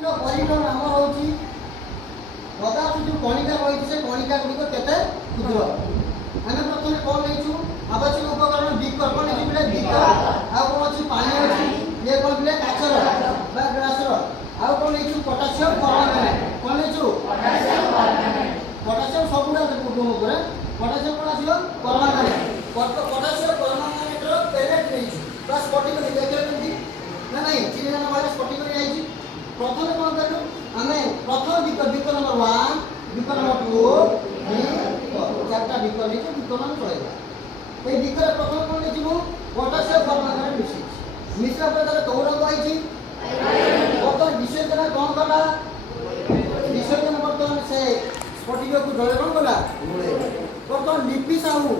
পরীক্ষণ আমার হচ্ছে পদার্থ যে কণিকা রয়েছে সে কণিকা গুড়িক কেতে ক্ষুদ্র। আমি প্রথমে কোন নেইছু আবশ্যক উপকরণ বিকল্প নেইছু বিলে বিকল্প আর কোন আছে পানি আছে যে কোন বিলে কাচর বা গ্লাসর আর কোন নেইছু পটাশিয়াম পারম্যাঙ্গানেট কোন নেইছু পটাশিয়াম সবুড়া কোন করে পটাশিয়াম কোন আছে পারম্যাঙ্গানেট পটাশিয়াম পারম্যাঙ্গানেটর পেলেট নেইছু প্লাস 40 করে দেখলে কেমতি না নাই চিনি জানা মানে 40 করে আইছি। প্রথমে কোন করলু আমি প্রথম বিকল্প নম্বর 1 বিকল্প নম্বর 2 চারটা বিকল্প নিচে বিকল্প চলেগা এই বিকল্প প্রথম কোন নিচিব পটাশিয়াম পারম্যাঙ্গানেট মিশ্রা পরে তাহলে কৌরঙ্গ আইছি বর্তমান বিসর্জন কোন কলা বিসর্জন বর্তমান সে স্ফটিকକୁ জলে কোন কলা বর্তমান লিপি সাহু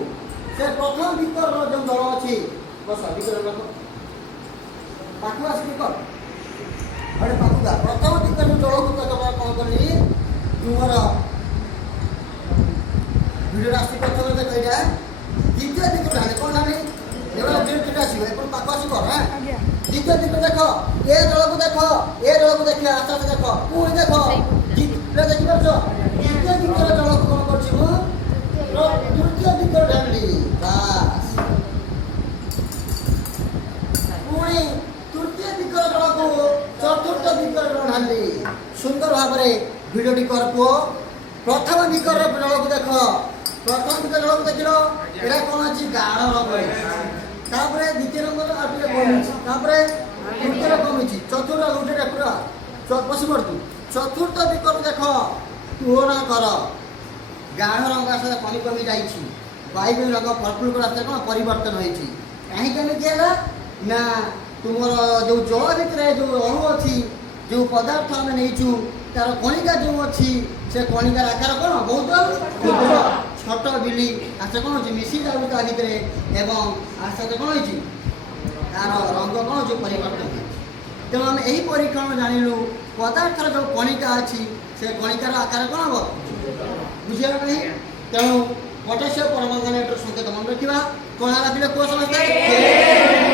সে প্রথম বিকল্প যে দল আছে বস বিকল্প পাখু আসি বিকল্প अरे पाकुदा प्रथम दिक्कत जल को तबा कौन करनी तुमर वीडियो रास्ते प्रथम देख एटा द्वितीय दिक्कत है कौन जाने एबा वीडियो टा आसी एपर पाकु आसी कर हां द्वितीय दिक्कत देखो ए जल को देखो देखिए आस्ते आस्ते देखो पुणी देखो ले देखि परछो द्वितीय दिक्कत जल को कौन करछि मु तृतीय दिक्कत डाली बस पुणी तृतीय दिक्कत जल को चतुर्थ विकल्प ढाली सुंदर भाव भिडियोटी कर पुओ प्रथम विकल्प जल को देख प्रथम विकल्प जल को देख लो एटा कौन अच्छी गाढ़ रंग द्वितीय रंग कमी तृतीय कमी चतुर्थ गोटे पूरा बस पड़तु चतुर्थ विकल्प देख तुलना कर गाढ़ रंग आस कमी कमी जाइए बैगनी रंग पर्पल कलर आस कौन परिवर्तन होती कहीं ना तुम जो जल भितर जो अणु अच्छी जो पदार्थ आम नहीं तार कणिका जो अच्छी से कणिकार आकार कौन बहुत छोट बिली आसे कौन हो मिसी जाऊँ ता भितर एवं आस्ते आस्ते कौन हो तार रंग कौन जो परिवर्तन तेणु आम यही परीक्षण जानलु पदार्थर जो कणिका अच्छी से कणिकार आकार कौन हम बुझे नहीं तेणु पटाशियम परमांगानेट संकेत मन रखा कणा राखिले कौ समझते